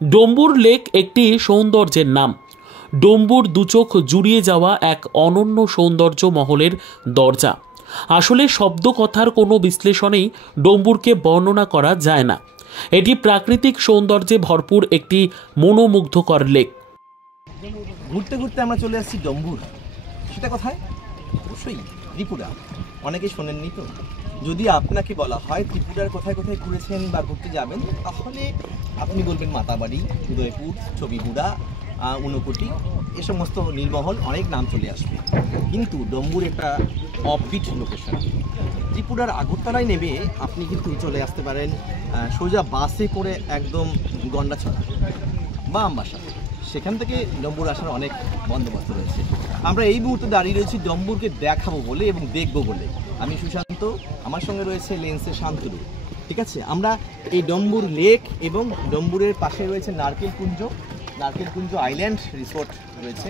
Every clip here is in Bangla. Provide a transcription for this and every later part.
ডম্বুর লেক একটি সৌন্দর্যের নাম। ডম্বুর দুচোখ জুড়িয়ে যাওয়া এক অনন্য সৌন্দর্য মহলের দরজা। আসলে শব্দ কথার কোনো বিশ্লেষণেই ডম্বুরকে বর্ণনা করা যায় না। এটি প্রাকৃতিক সৌন্দর্যে ভরপুর একটি মনোমুগ্ধকর লেক। ঘুরতে ঘুরতে আমরা চলে আসছি ডম্বুর। সেটা কোথায়? অবশ্যই ত্রিপুরা। অনেকেই শোনেননি তো। যদি আপনাকে বলা হয় ত্রিপুরার কোথায় কোথায় ঘুরেছেন বা ঘুরতে যাবেন, তাহলে আপনি বলবেন মাতাবাড়ি, উদয়পুর, ছবিগুড়া, ঊনকোটি, এ সমস্ত নীলমহল, অনেক নাম চলে আসবে। কিন্তু ডম্বুর একটা অফবিট লোকেশন। ত্রিপুরার আগরতলায় নেমে আপনি কিন্তু চলে আসতে পারেন সোজা বাসে করে একদম গন্ডাছড়া বা আমবাসা। সেখান থেকে ডম্বুর আসার অনেক বন্দোবস্ত রয়েছে। আমরা এই মুহূর্তে দাঁড়িয়ে রয়েছি ডম্বুরকে দেখাবো বলে এবং দেখবো বলে। আমি সুশান্ত, আমার সঙ্গে রয়েছে লেন্সে শান্তনু। ঠিক আছে, আমরা এই ডম্বুর লেক এবং ডম্বুরের পাশে রয়েছে নারকেলকুঞ্জ আইল্যান্ড রিসোর্ট রয়েছে।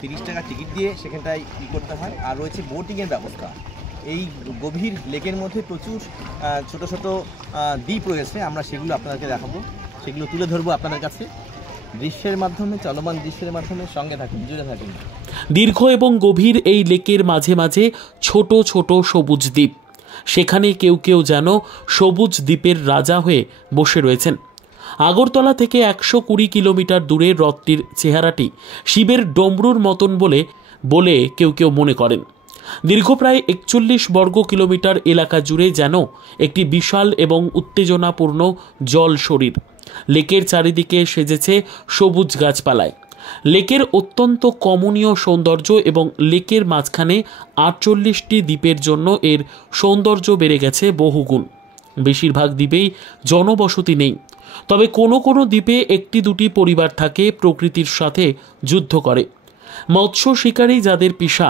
30 টাকা টিকিট দিয়ে সেখানটায় করতে হয়। আর রয়েছে বোটিংয়ের ব্যবস্থা। এই গভীর লেকের মধ্যে প্রচুর ছোট ছোট দ্বীপ রয়েছে। আমরা সেগুলো আপনাদেরকে দেখাবো, সেগুলো তুলে ধরবো আপনাদের কাছে দৃশ্যের মাধ্যমে, চলমান দৃশ্যের মাধ্যমে। সঙ্গে থাকুন, জুড়ে থাকুন। দীর্ঘ এবং গভীর এই লেকের মাঝে মাঝে ছোট ছোট সবুজ দ্বীপ। সেখানে কেউ কেউ যেন সবুজ দ্বীপের রাজা হয়ে বসে রয়েছেন। আগরতলা থেকে 120 কিলোমিটার দূরে হ্রদটির চেহারাটি শিবের ডমরুর মতন বলে কেউ কেউ মনে করেন। দীর্ঘ প্রায় 41 বর্গ কিলোমিটার এলাকা জুড়ে যেন একটি বিশাল এবং উত্তেজনাপূর্ণ জল শরীর। লেকের চারিদিকে সেজেছে সবুজ গাছপালায়। লেকের অত্যন্ত কমনীয় সৌন্দর্য এবং লেকের মাঝখানে 48টি দ্বীপের জন্য এর সৌন্দর্য বেড়ে গেছে বহুগুণ। বেশিরভাগ দ্বীপেই জনবসতি নেই, তবে কোনো কোনো দ্বীপে একটি দুটি পরিবার থাকে প্রকৃতির সাথে যুদ্ধ করে, মৎস্য শিকারী যাদের পেশা।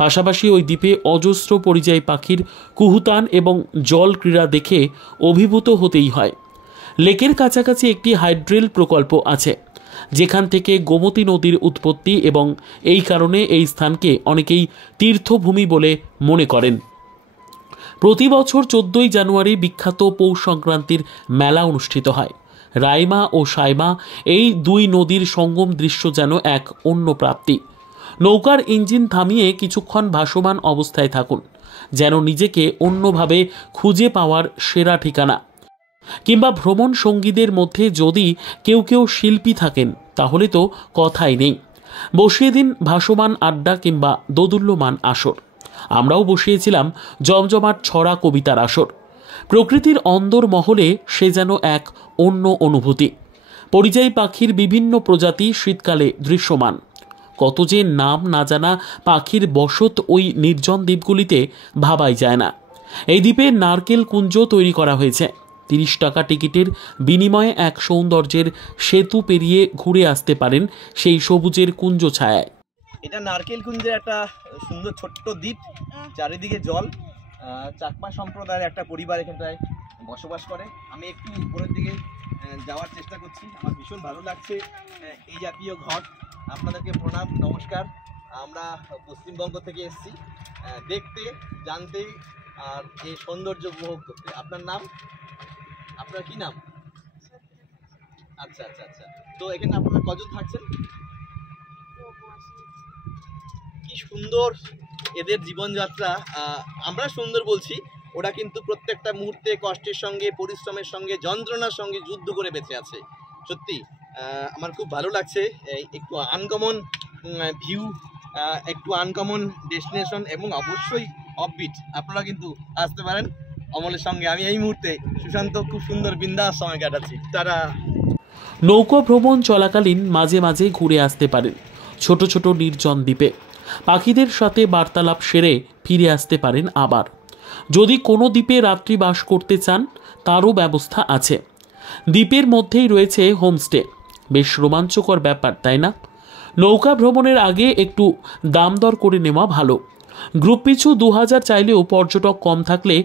পাশাপাশি ওই দ্বীপে অজস্র পরিযায়ী পাখির কুহুতান এবং জল ক্রীড়া দেখে অভিভূত হতেই হয়। লেকের কাছাকাছি একটি হাইড্রেল প্রকল্প আছে, যেখান থেকে গোমতী নদীর উৎপত্তি, এবং এই কারণে এই স্থানকে অনেকেই তীর্থভূমি বলে মনে করেন। প্রতি বছর 14ই জানুয়ারি বিখ্যাত পৌষ সংক্রান্তির মেলা অনুষ্ঠিত হয়। রাইমা ও সাইমা, এই দুই নদীর সঙ্গম দৃশ্য যেন এক অন্য প্রাপ্তি। নৌকার ইঞ্জিন থামিয়ে কিছুক্ষণ ভাসমান অবস্থায় থাকুন, যেন নিজেকে অন্যভাবে খুঁজে পাওয়ার সেরা ঠিকানা। কিংবা ভ্রমণ সঙ্গীদের মধ্যে যদি কেউ কেউ শিল্পী থাকেন, তাহলে তো কথাই নেই। বসিয়ে দিন ভাসমান আড্ডা কিংবা দোদুল্যমান আসর। আমরাও বসিয়েছিলাম জমজমাট ছড়া কবিতার আসর। প্রকৃতির অন্দর মহলে সে যেন এক অন্য অনুভূতি। পরিযায়ী পাখির বিভিন্ন প্রজাতি শীতকালে দৃশ্যমান। কত যে নাম না জানা পাখির বসত ওই নির্জন দ্বীপগুলিতে ভাবাই যায় না। এই দ্বীপে নারকেল কুঞ্জ তৈরি করা হয়েছে। 30 টাকা টিকিটের বিনিময়ে এক সৌন্দর্যের সেতু পেরিয়ে ঘুরে আসতে পারেন সেই সবুজের কুঞ্জ ছায়ায়। এটা নারকেল কুঞ্জের একটা সুন্দর ছোট্ট দ্বীপ, চারিদিকে জল। চাকমা সম্প্রদায়ের একটা পরিবার এখানটায় বসবাস করে। আমি একটু উপরের দিকে যাওয়ার চেষ্টা করছি। আমার ভীষণ ভালো লাগছে এই জাতীয় ঘর। আপনাদেরকে প্রণাম, নমস্কার। আমরা পশ্চিমবঙ্গ থেকে এসেছি দেখতে, জানতে আর এই সৌন্দর্য উপভোগ করতে। আপনার নাম? আপনার কি নাম? আচ্ছা আচ্ছা আচ্ছা। তো এখানে আপনারা কজন থাকছেন? কি সুন্দর এদের জীবনযাত্রা। আমরা সুন্দর বলছি, ওরা কিন্তু প্রত্যেকটা মুহূর্তে কষ্টের সঙ্গে, পরিশ্রমের সঙ্গে, যন্ত্রণার সঙ্গে যুদ্ধ করে বেঁচে আছে। সত্যি আমার খুব ভালো লাগছে। একটু আনকমন ভিউ, একটু আনকমন ডেস্টিনেশন এবং অবশ্যই অফবিট। আপনারা কিন্তু আসতে পারেন অমলের সঙ্গে। আমি এই মুহূর্তে সুশান্ত খুব সুন্দর বিন্দাস সময় কাটাচ্ছি। তারা নৌকা ভ্রমণ চলাকালীন মাঝে মাঝে ঘুরে আসতে পারেন ছোট ছোট নির্জন দ্বীপে। পাখিদের সাথে বার্তালাপ সেরে ফিরে আসতে পারেন আবার। যদি কোনো দ্বীপে রাত্রি বাস করতে চান, তারও ব্যবস্থা আছে। দ্বীপের মধ্যেই রয়েছে হোমস্টে। বেশ রোমাঞ্চকর ব্যাপার, তাই না? নৌকা ভ্রমণের আগে একটু দাম দর করে নেওয়া ভালো। গ্রুপ পিছু 2000 চাইলেও পর্যটক কম থাকলে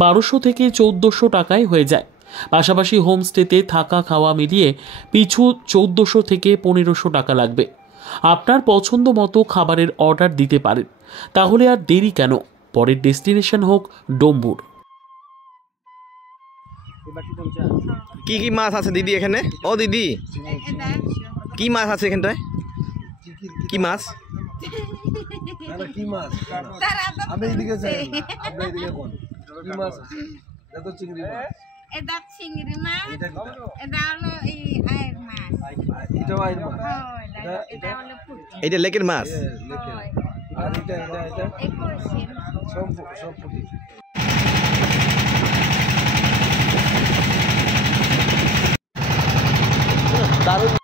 1200 থেকে 1400 টাকায় হয়ে যায়। পাশাপাশি হোমস্টেতে থাকা খাওয়া মিলিয়ে পিছু 1400 থেকে 1500 টাকা লাগবে। আপনার পছন্দ মতো খাবারের অর্ডার দিতে পারেন। তাহলে আর দেরি কেন? পরের ডেস্টিনেশন হোক ডম্বুর। কি কি মাছ আছে দিদি এখানে? ও দিদি, কি মাছ আছে এখানটায়? কি মাছ? কি মাছ? আমি এদিকে যাই, আপনি এদিকে কোন? কি মাছ? এটা তো চিংড়ি মাছ। এটা চিংড়ি মাছ, এটা হলো এই আয়ের মাছ। এটাও আইর মাছ। এটা হলো পুঁটি। এটা লেকের মাছ। আর এটা এই কলসির সব পুঁটি। দারুণ।